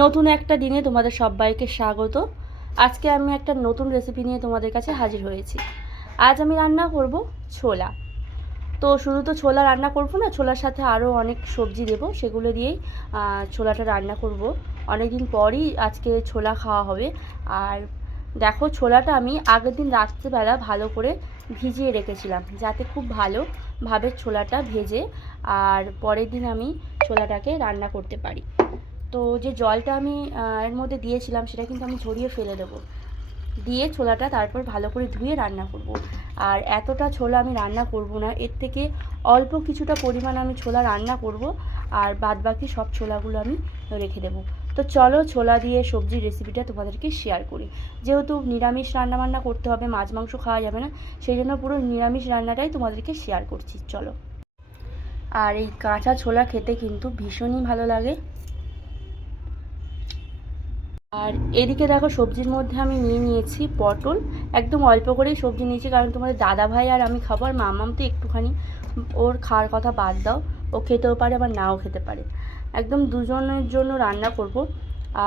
নতুন একটা দিনে তোমাদের সবাইকে স্বাগত। আজকে আমি একটা নতুন রেসিপি নিয়ে তোমাদের কাছে হাজির হয়েছি। আজ আমি রান্না করব ছোলা। তো শুধু তো ছোলা রান্না করব না, ছোলার সাথে আরও অনেক সবজি দেব, সেগুলো দিয়েই ছোলাটা রান্না করব। অনেক দিন পরই আজকে ছোলা খাওয়া হবে। আর দেখো, ছোলাটা আমি আগের দিন রাত্রেবেলা ভালো করে ভিজিয়ে রেখেছিলাম, যাতে খুব ভালোভাবে ছোলাটা ভেজে আর পরের দিন আমি ছোলাটাকে রান্না করতে পারি। তো যে জলটা আমি এর মধ্যে দিয়েছিলাম সেটা কিন্তু আমি ঝরিয়ে ফেলে দেবো, দিয়ে ছোলাটা তারপর ভালো করে ধুয়ে রান্না করব। আর এতটা ছোলা আমি রান্না করব না, এর থেকে অল্প কিছুটা পরিমাণ আমি ছোলা রান্না করব, আর বাদবাকি সব ছোলাগুলো আমি রেখে দেবো। তো চলো ছোলা দিয়ে সবজির রেসিপিটা তোমাদেরকে শেয়ার করি। যেহেতু নিরামিষ রান্নাবান্না করতে হবে, মাছ মাংস খাওয়া যাবে না, সেই জন্য পুরো নিরামিষ রান্নাটাই তোমাদেরকে শেয়ার করছি, চলো। আর এই কাঁচা ছোলা খেতে কিন্তু ভীষণই ভালো লাগে। আর এদিকে দেখো, সবজির মধ্যে আমি নিয়েছি পটল। একদম অল্প করেই সবজি নিয়েছি, কারণ তোমাদের দাদা ভাই আর আমি খাবো, আর মামাম তো একটুখানি, ওর খাওয়ার কথা বাদ দাও, ও খেতেও পারে আবার নাও খেতে পারে। একদম দুজনের জন্য রান্না করব।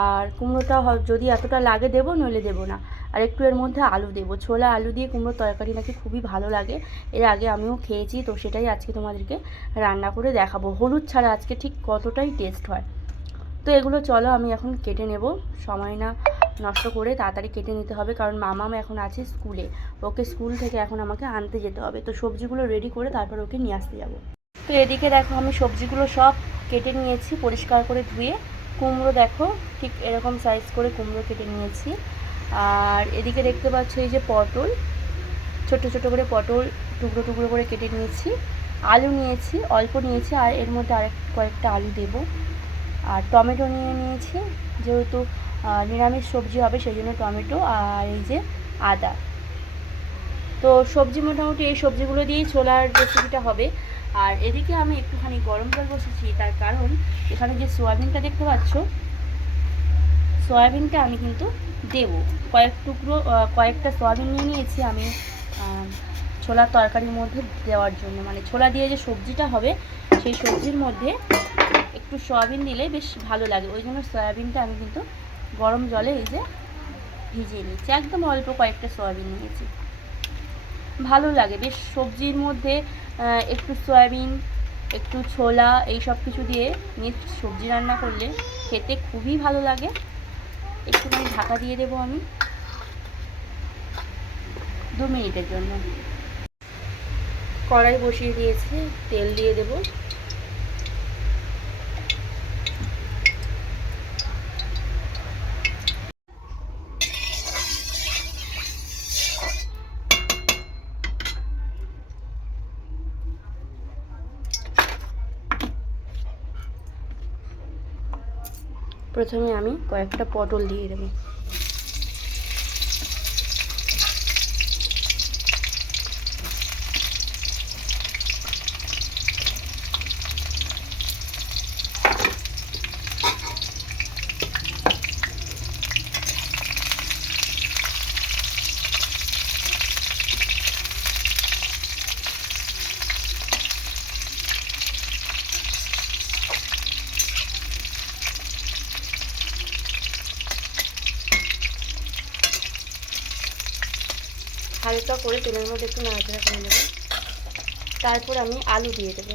আর কুমড়োটা যদি এতটা লাগে দেবো, নইলে দেবো না। আর একটু এর মধ্যে আলু দেবো, ছোলা আলু দিয়ে কুমড়োর তরকারি নাকি খুবই ভালো লাগে। এর আগে আমিও খেয়েছি, তো সেটাই আজকে তোমাদেরকে রান্না করে দেখাবো। হলুদ ছাড়া আজকে ঠিক কতটাই টেস্ট হয়। তো এগুলো চলো আমি এখন কেটে নেব, সময় না নষ্ট করে তাড়াতাড়ি কেটে নিতে হবে, কারণ মামাম এখন আছে স্কুলে, ওকে স্কুল থেকে এখন আমাকে আনতে যেতে হবে। তো সবজিগুলো রেডি করে তারপর ওকে নিয়ে আসতে যাব। তো এদিকে দেখো, আমি সবজিগুলো সব কেটে নিয়েছি পরিষ্কার করে ধুয়ে। কুমড়ো দেখো, ঠিক এরকম সাইজ করে কুমড়ো কেটে নিয়েছি। আর এদিকে দেখতে পাচ্ছ এই যে পটল, ছোট ছোট করে পটল টুকরো টুকরো করে কেটে নিয়েছি। আলু নিয়েছি, অল্প নিয়েছি, আর এর মধ্যে কয়েকটা আলু দেবো। আর টমেটো নিয়েছি, যেহেতু নিরামিষ সবজি হবে সেই জন্য টমেটো, আর এই যে আদা। তো সবজি মোটামুটি এই সবজিগুলো দিয়েই ছোলার রেসিপিটা হবে। আর এদিকে আমি একটুখানি গরম জল বসেছি, তার কারণ এখানে যে সয়াবিনটা দেখতে পাচ্ছ, সয়াবিনটা আমি কিন্তু দেবো। কয়েকটা সয়াবিন নিয়েছি আমি ছোলার তরকারির মধ্যে দেওয়ার জন্য, মানে ছোলা দিয়ে যে সবজিটা হবে সেই সবজির মধ্যে একটু সয়াবিন দিলে বেশ ভালো লাগে। ওই জন্য সয়াবিনটা আমি কিন্তু গরম জলে এই যে ভিজিয়ে নিচ্ছি, একদম অল্প কয়েকটা সয়াবিন নিয়েছি। ভালো লাগে বেশ সবজির মধ্যে একটু সয়াবিন, একটু ছোলা, এই সব কিছু দিয়ে মিক্সড সবজি রান্না করলে খেতে খুবই ভালো লাগে। একটুখানি ঢাকা দিয়ে দেবো আমি 2 মিনিটের জন্য। কড়াই বসিয়ে দিয়েছি, তেল দিয়ে দেবো। প্রথমে আমি কয়েকটা পটল দিয়ে দেবো। হালকা করে তেলের মধ্যে একটু নাড়াচাড়া করে দেবো। তারপর আমি আলু দিয়ে দেবো।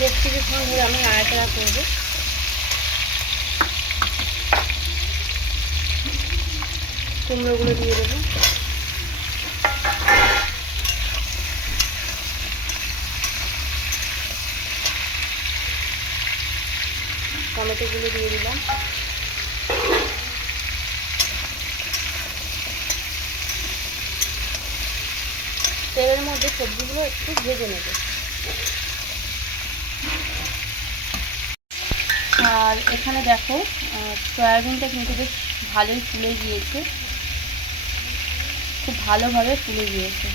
বেশ কিছুক্ষণ ধরে আমি নাড়াচাড়া করবো। কুমড়োগুলো দিয়ে দেবো। টমেটোগুলো দিয়ে দিলাম। তেলের মধ্যে সবজিগুলো একটু ভেজে নেব। আর এখানে দেখো সয়াবিনটা কিন্তু বেশ ভালোই ফুলে গিয়েছে, খুব ভালোভাবে ফুলে গিয়েছে।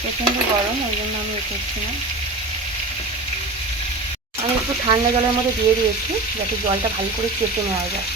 প্রচণ্ড গরম, ওই জন্য আমি এ করছি না। আমি একটু ঠান্ডা জলের মধ্যে দিয়ে দিয়েছি যাতে জলটা ভালো করে চেপে নেওয়া যায়।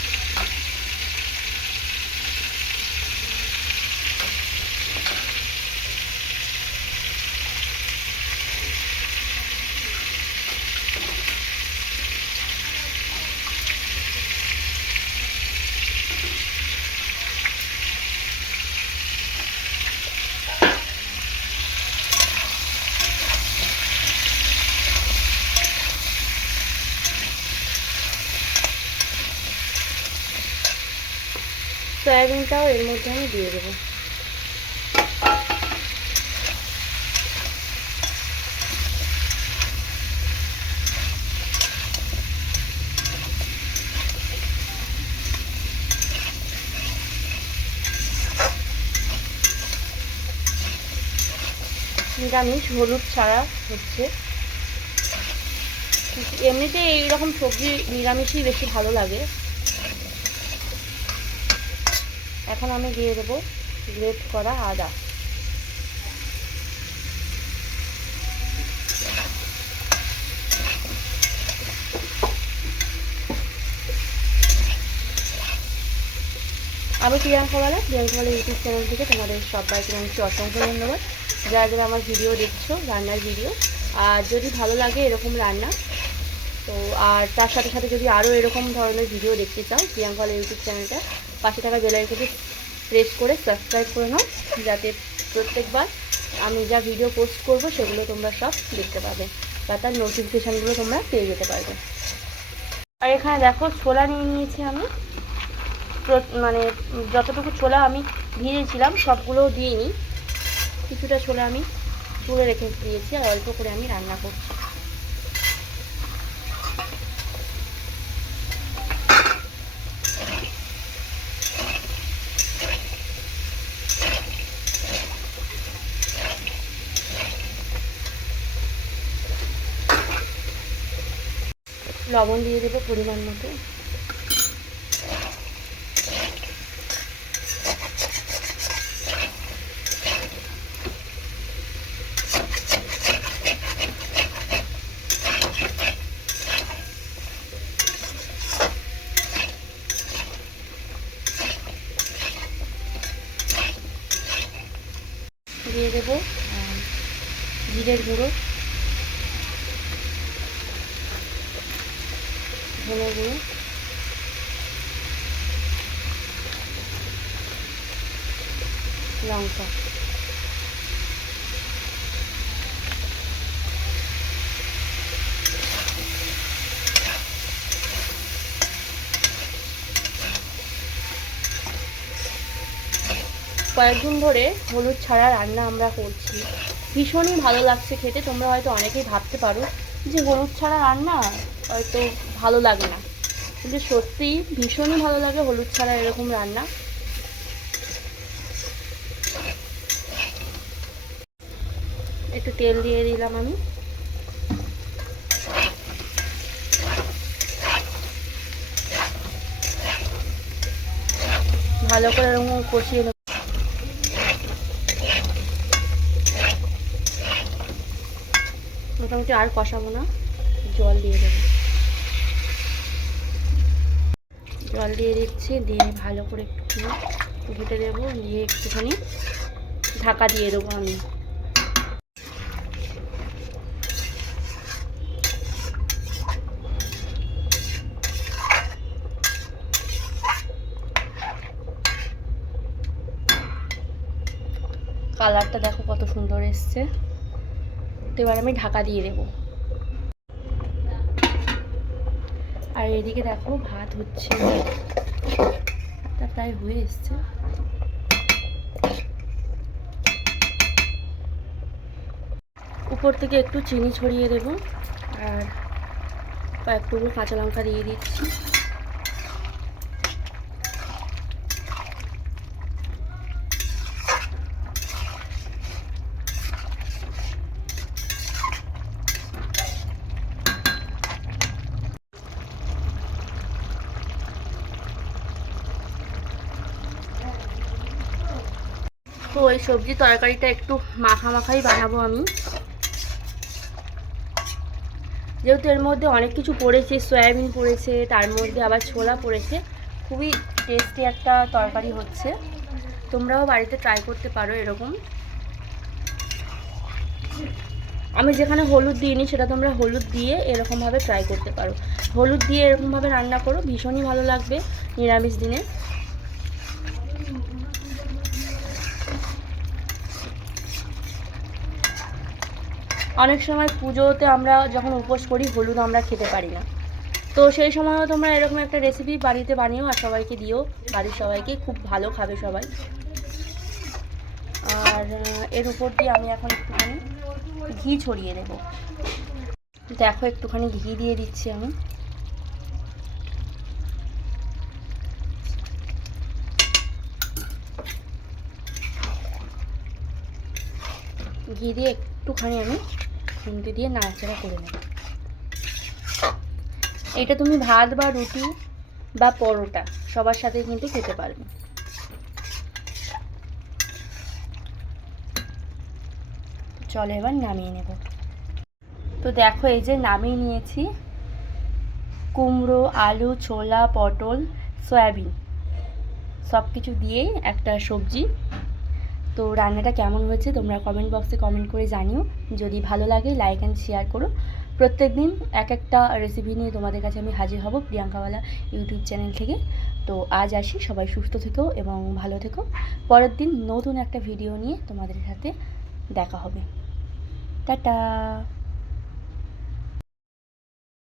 সয়াবিনটাও এর মধ্যে আমি দিয়ে দেবো। নিরামিষ, হলুদ ছাড়া হচ্ছে। এমনিতে এইরকম সবজি নিরামিষই বেশি ভালো লাগে। এখন আমি দিয়ে দেবো গ্রেট করা আদা। আমি প্রিয়াঙ্কা বালা ইউটিউব চ্যানেল থেকে তোমাদের সবাইকে জানাচ্ছি অসংখ্য ধন্যবাদ, যারা যারা আমার ভিডিও দেখছো, রান্নার ভিডিও। আর যদি ভালো লাগে এরকম রান্না, তো আর তার সাথে সাথে যদি আরও এরকম ধরনের ভিডিও দেখতে চাও, প্রিয়াঙ্কা বালা ইউটিউব চ্যানেলটা পাশে থাকা বেল আইকনটি প্রেস করে সাবস্ক্রাইব করে নাও, যাতে প্রত্যেকবার আমি যা ভিডিও পোস্ট করব সেগুলো তোমরা সব দেখতে পাবে বা তার নোটিফিকেশানগুলো তোমরা পেয়ে যেতে পারবে। আর এখানে দেখো ছোলা নিয়ে নিয়েছি আমি, মানে যতটুকু ছোলা আমি ভিজিয়েছিলাম সবগুলো দিইনি, কিছুটা ছোলা আমি তুলে রেখে দিয়েছি আর অল্প করে আমি রান্না করছি। লবণ দিয়ে দেবো পরিমাণ মতো। দিয়ে দেবো জিরের গুঁড়ো, ধনে গুঁড়ো, লঙ্কা। কয়েকদিন ধরে হলুদ ছাড়া রান্না আমরা করছি, ভীষণই ভালো লাগছে খেতে। তোমরা হয়তো অনেকেই ভাবতে পারো যে হলুদ ছাড়া রান্না হয়তো ভালো লাগে না, কিন্তু সত্যিই ভীষণই ভালো লাগে হলুদ ছাড়া এরকম রান্না। একটু তেল দিয়ে দিলাম আমি। ভালো করে এরকম কষিয়ে নেব। মোটামুটি আর কষাবো না, জল দিয়ে দেবো। জল দিয়ে দিচ্ছি, দিয়ে ভালো করে একটু ঘেটে দেবো, দিয়ে একটুখানি ঢাকা দিয়ে দেবো আমি। কালারটা দেখো কত সুন্দর এসছে। তো এবার আমি ঢাকা দিয়ে দেবো। আর এদিকে দেখো ভাত হচ্ছে, ভাতটা প্রায় হয়ে এসছে। উপর থেকে একটু চিনি ছড়িয়ে দেবো আর কয়েক টুকরো কাঁচা লঙ্কা দিয়ে দিচ্ছি। তো ওই সবজি তরকারিটা একটু মাখাই বানাবো আমি, যেহেতু এর মধ্যে অনেক কিছু পড়েছে, সয়াবিন পড়েছে, তার মধ্যে আবার ছোলা পড়েছে। খুবই টেস্টি একটা তরকারি হচ্ছে, তোমরাও বাড়িতে ট্রাই করতে পারো এরকম। আমি যেখানে হলুদ দিইনি সেটা তোমরা হলুদ দিয়ে এরকমভাবে ট্রাই করতে পারো। হলুদ দিয়ে এরকমভাবে রান্না করো, ভীষণই ভালো লাগবে নিরামিষ দিনে। অনেক সময় পুজোতে আমরা যখন উপোস করি হলুদ আমরা খেতে পারি না, তো সেই সময়ও তোমরা এরকম একটা রেসিপি বাড়িতে বানিও আর সবাইকে দিও, বাড়ির সবাইকে খুব ভালো খাবে সবাই। আর এর উপর দিয়ে আমি এখন একটুখানি ঘি ছড়িয়ে দেব। দেখো একটুখানি ঘি দিয়ে দিচ্ছি আমি। ঘি দিয়ে একটুখানি আমি খুন্তি দিয়ে নাড়াচাড়া করে নেব। এটা তুমি ভাত বা রুটি বা পরোটা সবার সাথে কিন্তু খেতে পারবে। চলো এবার নামিয়ে নেব। তো দেখো এই যে নামিয়ে নিয়েছি কুমড়ো, আলু, ছোলা, পটল, সয়াবিন সব কিছু দিয়েই একটা সবজি। তো রান্নাটা কেমন হয়েছে তোমরা কমেন্ট বক্সে কমেন্ট করে জানিও। যদি ভালো লাগে লাইক অ্যান্ড শেয়ার করো। প্রত্যেকদিন এক একটা রেসিপি নিয়ে তোমাদের কাছে আমি হাজির হব প্রিয়াঙ্কাওয়ালা ইউটিউব চ্যানেল থেকে। তো আজ আসি, সবাই সুস্থ থেকো এবং ভালো থেকো। পরের দিন নতুন একটা ভিডিও নিয়ে তোমাদের সাথে দেখা হবে। টাটা।